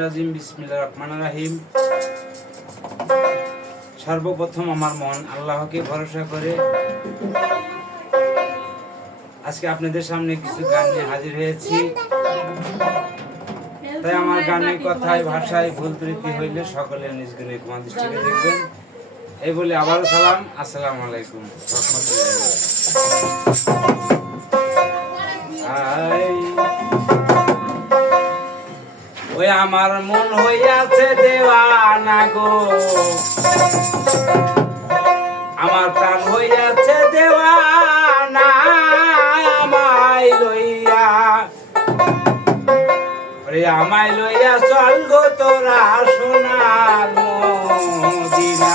রাজিম রাহিম। সর্বপ্রথম আমার মন আল্লাহকে ভরসা করে। আজকে আপনাদের সামনে কিছু গান নিয়ে হাজির হয়েছি। তাই আমার গানের কথায়, ভাষায় ভুল ত্রুটি হইলে সকলে নিজ গুণে ক্ষমা দৃষ্টিকে দেখবেন। এই বলে আবারও সালাম। আসসালামু আলাইকুম। ওই আমার মন হইয়াছে দেওয়ানা গো। আমার প্রাণ হইয়াছে দেওয়ানা আমায় লইয়া। রে আমায় লইয়া চল গো তোরা সোনার মদিনা।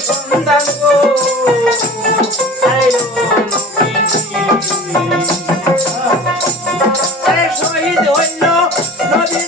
সন্তান গো আরে শহীদ হইল নদীর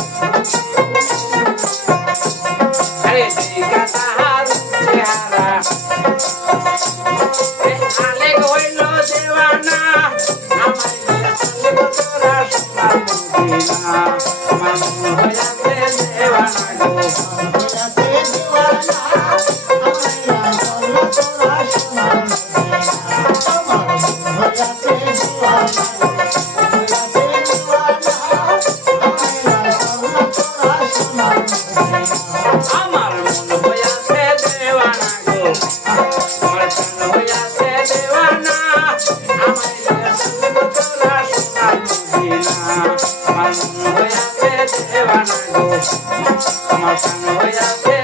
Thank you. আমার সঙ্গ হয়ে যাবে